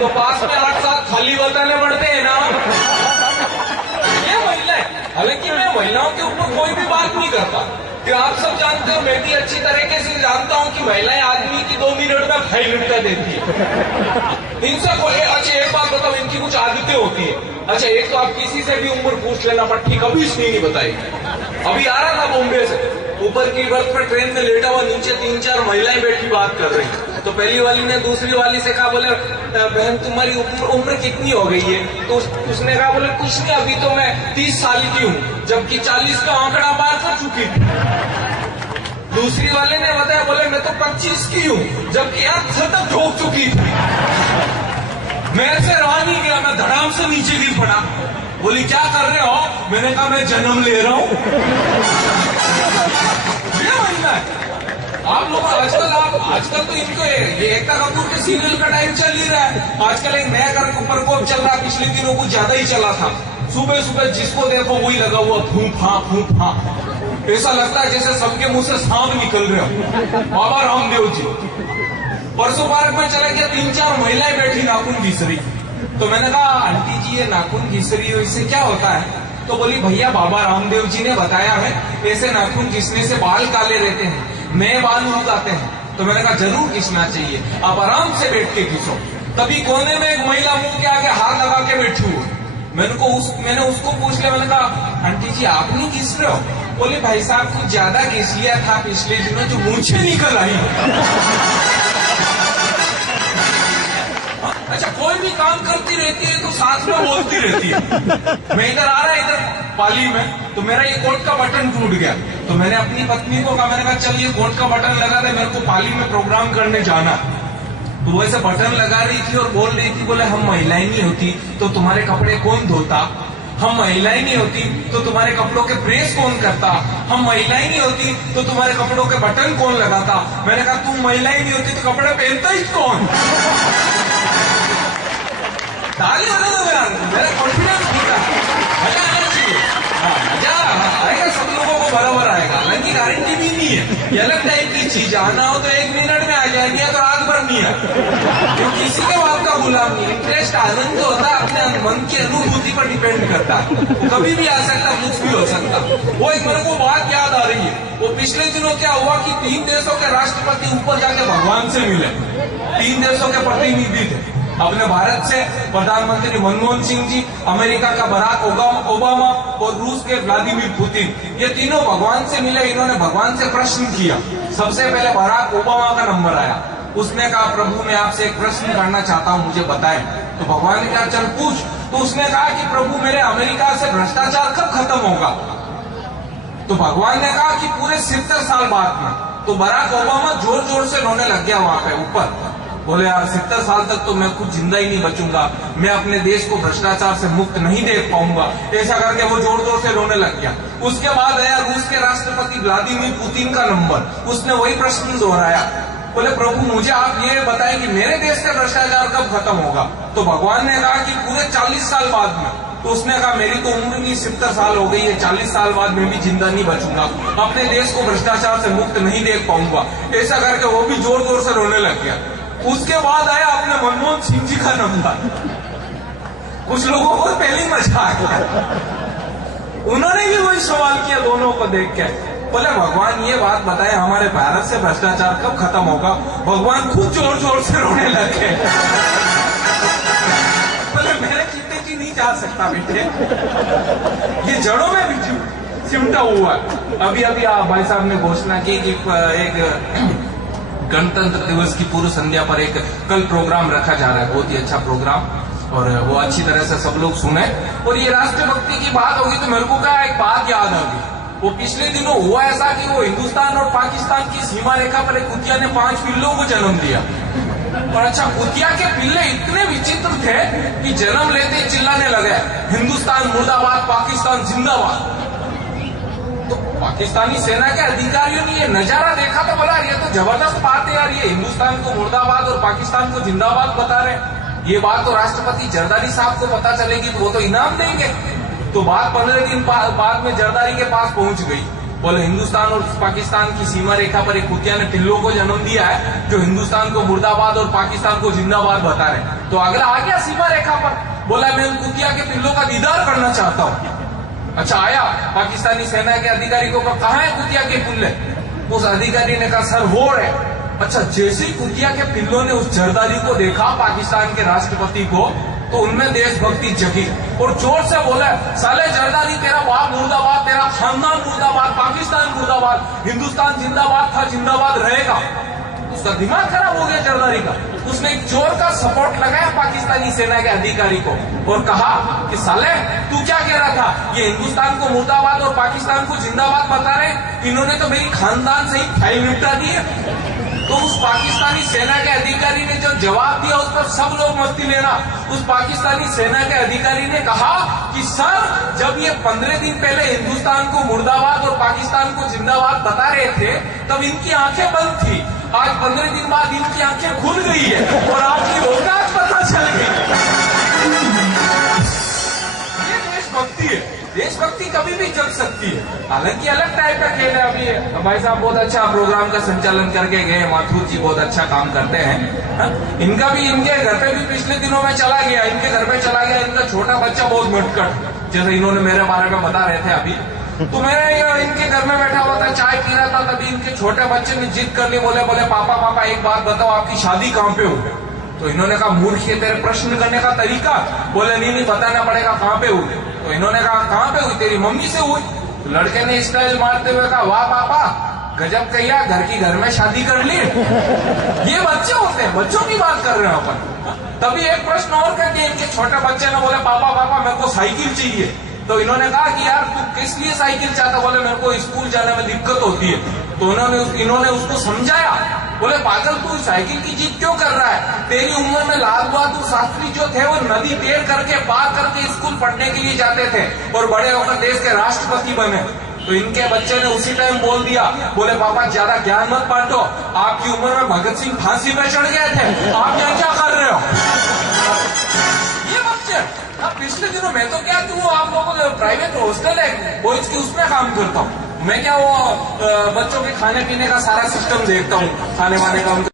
तो पास में 8-7 खाली बताने पड़ते हैं ना। ये महिला है। हालांकि मैं महिलाओं के ऊपर कोई भी बात नहीं करता, कि आप सब जानते हो, मैं भी अच्छी तरीके से जानता हूं कि महिलाएं आदमी की 2 मिनट में फाइल निपटा देती है। इनसे कोई अच्छा एक बात बताओ, इनकी कुछ आदतें होती है। अच्छा, एक तो आप किसी से भी उम्र पूछ लेना, पट्टी कभी इसने नहीं बताई। अभी आ रहा था बॉम्बे से, ऊपर की बर्थ पे ट्रेन में लेटा हुआ, नीचे 3-4 महिलाएं बैठी बात कर रही। तो पहली वाली ने दूसरी वाली से कहा, बोले बहन तुम्हारी उम्र कितनी हो गई है? तो उसने कहा, बोले कुछ नहीं, अभी तो मैं 30 साल की हूँ, जबकि 40 का आंकड़ा पार कर चुकी थी। दूसरी वाले ने बताया, बोले मैं तो 25 की हूँ, जबकि यार तक ठोक चुकी थी। मेरे से रहा नहीं गया, मैं धड़ाम से नीचे गिर पड़ा। बोली क्या कर रहे हो? मैंने कहा मैं जन्म ले रहा हूँ। ये महीना है। आप लोग आजकल तो इनको ये एकता कपूर के सीरियल का टाइम चल ही रहा है। आजकल एक नया प्रकोप चल रहा है, पिछले दिनों कुछ ज्यादा ही चला था। सुबह सुबह जिसको देखो वही लगा हुआ फूंक फा। ऐसा लगता है जैसे सबके मुंह से सांप निकल रहे हो। बाबा रामदेव जी परसों पार्क में चले गया, 3-4 महिलाएं बैठी नाखून घिस रही। तो मैंने कहा आंटी जी ये नाखून घिस रही हो, इससे क्या होता है? तो बोली भैया बाबा रामदेव जी ने बताया है, ऐसे नाखून घिसने से बाल काले रहते हैं, नए बाल उग आते हैं। तो मैंने कहा जरूर घिसना चाहिए, आप आराम से बैठ के घिसो। तभी कोने में एक महिला मुंह के आगे हाथ लगा के बैठी हुई। मैंने उसको पूछ लिया, मैंने कहा आंटी जी आप नहीं घिस रहे हो? बोले भाई साहब कुछ ज्यादा घिस लिया था पिछले दिनों, जो मूंछें निकल आई। अच्छा, कोई भी काम करती रहती है तो साथ में बोलती रहती है। मैं इधर आ रहा है, इधर पाली में, तो मेरा ये कोट का बटन टूट गया। तो मैंने अपनी पत्नी को कहा, मैंने कहा चल ये कोट का बटन लगा दे, मेरे को पाली में प्रोग्राम करने जाना। तो वो ऐसे बटन लगा रही थी और बोल रही थी, बोले हम महिलाएं नहीं होती तो तुम्हारे कपड़े कौन धोता? हम महिलाएं नहीं होती तो तुम्हारे कपड़ों के प्रेस कौन करता? हम महिलाएं नहीं होती तो तुम्हारे कपड़ों के बटन कौन लगाता? मैंने कहा तुम महिलाएं नहीं होती तो कपड़े पहनता ही कौन? ताली बजा दो यार, मेरा कॉन्फिडेंस दिखा। मजा आना चाहिए। मजा आएगा, सब लोगों को बराबर आएगा। हालांकि गारंटी भी नहीं है, ये अलग टाइप की चीज। आना हो तो 1 मिनट में आ जाएंगे, तो रात भर नहीं है। क्योंकि किसी के बात का गुलाम नहीं। इंटरेस्ट आनंद जो होता है अपने मन की अनुभूति पर डिपेंड करता है। कभी भी आ सकता, कुछ भी हो सकता। वो एक मेरे को बात याद आ रही है। वो पिछले दिनों क्या हुआ कि 3 देशों के राष्ट्रपति ऊपर जाके भगवान से मिले। 3 देशों के प्रतिनिधि थे। अपने भारत से प्रधानमंत्री मनमोहन सिंह जी, अमेरिका का बराक ओबामा और रूस के व्लादिमीर पुतिन, ये तीनों भगवान से मिले। इन्होंने भगवान से प्रश्न किया। सबसे पहले बराक ओबामा का नंबर आया। उसने कहा प्रभु मैं आपसे एक प्रश्न करना चाहता हूं, मुझे बताएं। तो भगवान ने कहा चल पूछ। तो उसने कहा कि प्रभु मेरे अमेरिका से भ्रष्टाचार कब खत्म होगा? तो भगवान ने कहा कि पूरे 70 साल बाद में। तो बराक ओबामा जोर जोर से रोने लग गया वहां पे ऊपर। बोले यार 70 साल तक तो मैं कुछ जिंदा ही नहीं बचूंगा, मैं अपने देश को भ्रष्टाचार से मुक्त नहीं देख पाऊंगा। ऐसा करके वो जोर जोर से रोने लग गया। उसके बाद आया रूस के राष्ट्रपति व्लादिमीर पुतिन का नंबर। उसने वही प्रश्न दोहराया। बोले प्रभु मुझे आप ये बताएं कि मेरे देश का भ्रष्टाचार कब खत्म होगा? तो भगवान ने कहा कि पूरे 40 साल बाद में। तो उसने कहा मेरी तो उम्र भी 70 साल हो गई है, 40 साल बाद मैं भी जिंदा नहीं बचूंगा, अपने देश को भ्रष्टाचार से मुक्त नहीं देख पाऊंगा। ऐसा करके वो भी जोर जोर से रोने लग गया। उसके बाद आया अपने मनमोहन सिंह जी का नंबर। कुछ लोगों को पहले ही मजा आ गया। उन्होंने भी वही सवाल किया दोनों को देख के। बोले भगवान ये बात बताए हमारे भारत से भ्रष्टाचार कब खत्म होगा? भगवान खुद जोर जोर से रोने लगे। बोले मेरे चिट्टे जी नहीं जा सकता बेटे, ये जड़ों में भी चिमटा हुआ। अभी भाई साहब ने घोषणा की कि एक गणतंत्र दिवस की पूर्व संध्या पर एक कल प्रोग्राम रखा जा रहा है। बहुत ही अच्छा प्रोग्राम, और वो अच्छी तरह से सब लोग सुने। और ये राष्ट्रभक्ति की बात होगी तो मेरे को क्या एक बात याद आ गई। वो पिछले दिनों हुआ ऐसा कि वो हिंदुस्तान और पाकिस्तान की सीमा रेखा पर एक कुतिया ने 5 पिल्लों को जन्म दिया। और अच्छा, कुतिया के पिल्ले इतने विचित्र थे कि जन्म लेते ही चिल्लाने लगे हिंदुस्तान मुर्दाबाद, पाकिस्तान जिंदाबाद। तो पाकिस्तानी सेना के अधिकारियों ने ये नजारा देखा तो बोला ये तो जबरदस्त बात है यार, ये हिंदुस्तान को मुर्दाबाद और पाकिस्तान को जिंदाबाद बता रहे। ये बात तो राष्ट्रपति जरदारी साहब को पता चलेगी तो वो तो इनाम देंगे। तो बात 15 दिन बाद में जरदारी के पास पहुंच गई। बोले हिंदुस्तान और पाकिस्तान की सीमा रेखा पर एक कुतिया ने पिल्लों को जन्म दिया है जो हिंदुस्तान को मुर्दाबाद और पाकिस्तान को जिंदाबाद बता रहे। तो अगला आ गया सीमा रेखा पर, बोला मैं उन कुतिया के पिल्लों का दीदार करना चाहता हूँ। अच्छा आया पाकिस्तानी सेना के अधिकारी को, कहा है कुतिया के पिल्ले? उस अधिकारी ने कहा सर वो है। अच्छा जैसे ही कुतिया के पिल्लों ने उस जरदारी को देखा, पाकिस्तान के राष्ट्रपति को, तो उनमें देशभक्ति जगी और जोर से बोला साले जरदारी तेरा बाप मुर्दाबाद, तेरा खानदान मुर्दाबाद, पाकिस्तान मुर्दाबाद, हिंदुस्तान जिंदाबाद था, जिंदाबाद रहेगा। उसका दिमाग खराब हो गया जरदारी का। उसने एक चोर का सपोर्ट लगाया पाकिस्तानी सेना के अधिकारी को और कहा कि साले तू क्या कह रहा था, ये हिंदुस्तान को मुर्दाबाद और पाकिस्तान को जिंदाबाद बता रहे, इन्होंने तो मेरी खानदान से ही फाइल निपटा दी है। तो उस पाकिस्तानी सेना के अधिकारी ने जो जवाब दिया उस पर सब लोग मस्ती लेना। उस पाकिस्तानी सेना के अधिकारी ने कहा कि सर जब ये 15 दिन पहले हिंदुस्तान को मुर्दाबाद और पाकिस्तान को जिंदाबाद बता रहे थे तब इनकी आंखें बंद थी, आज 15 दिन बाद इनकी आंखें खुल गई है और आपकी औकात पता चल गई। ये देशभक्ति है, देशभक्ति कभी भी जग सकती है। हालांकि अलग टाइप का खेल है। अभी भाई साहब बहुत अच्छा प्रोग्राम का संचालन करके गए, माथुर जी बहुत अच्छा काम करते हैं। हा? इनका भी इनके घर पे भी पिछले दिनों में चला गया, इनके घर पे चला गया इनका छोटा बच्चा बहुत मटकट, जैसे इन्होंने मेरे बारे में बता रहे थे अभी। तो मैं इनके घर में बैठा हुआ था, चाय पी रहा था, तभी इनके छोटे बच्चे ने जिद कर ली, बोले पापा पापा एक बात बताओ आपकी शादी कहाँ पे हुई? तो इन्होंने कहा मूर्ख है तेरे प्रश्न करने का तरीका। बोले नहीं बताना पड़ेगा कहाँ पे हुई। तो इन्होंने कहा कहाँ पे हुई? तेरी मम्मी से हुई। तो लड़के ने स्टाइल मारते हुए कहा वाह पापा गजब कहिया, घर की घर में शादी कर ली। ये बच्चे होते हैं, बच्चों की बात कर रहे हैं अपन। तभी एक प्रश्न और करके इनके छोटे बच्चे ने बोले पापा पापा मेरे को साइकिल चाहिए। तो इन्होंने कहा कि यार तू किस लिए साइकिल चाहता? बोले मेरे को स्कूल जाने में दिक्कत होती है। तो इन्होंने उसको समझाया, बोले पागल तू साइकिल की जिद क्यों कर रहा है? तेरी उम्र में लाल बहादुर शास्त्री जो थे वो नदी तैर करके पार करके स्कूल पढ़ने के लिए जाते थे और बड़े होकर देश के राष्ट्रपति बने। तो इनके बच्चे ने उसी टाइम बोल दिया, बोले पापा ज्यादा ज्ञान मत बांटो, आपकी उम्र में भगत सिंह फांसी पे चढ़ गए थे, आप यहाँ क्या कर रहे हो? ये बच्चे पिछले दिनों मैं तो क्या कि वो आप लोगों को प्राइवेट हॉस्टल है बॉयज की, उसमें काम करता हूँ मैं। क्या वो बच्चों के खाने पीने का सारा सिस्टम देखता हूँ, खाने वाने का